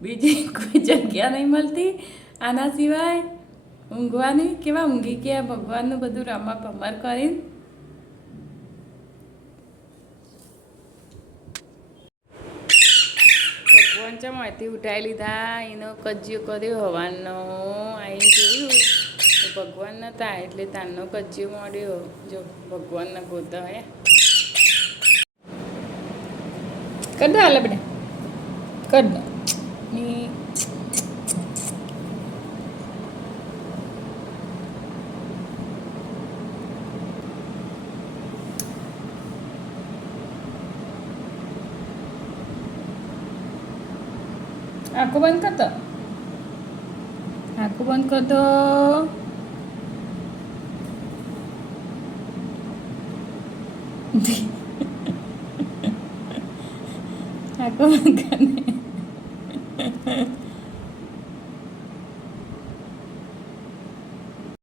બીજી કોઈ જગ્યા નહીં મળતી આના સિવાય ઊંઘવાની કેવા ઊંઘી ગયા ભગવાનનું બધું રામા પમર કરીને ભગવાન ચમ અહીંથી ઉઠાવી લીધા એનો કજ્જો કર્યો હવાનનો અહીં જોયું ભગવાન નતા એટલે તાનનો કજ્જો મળ્યો જો ભગવાનના ગોતા હોય Kedah ala bina. Kedah. Ni. Aku bang kata. Aku bang kata. aku oh makan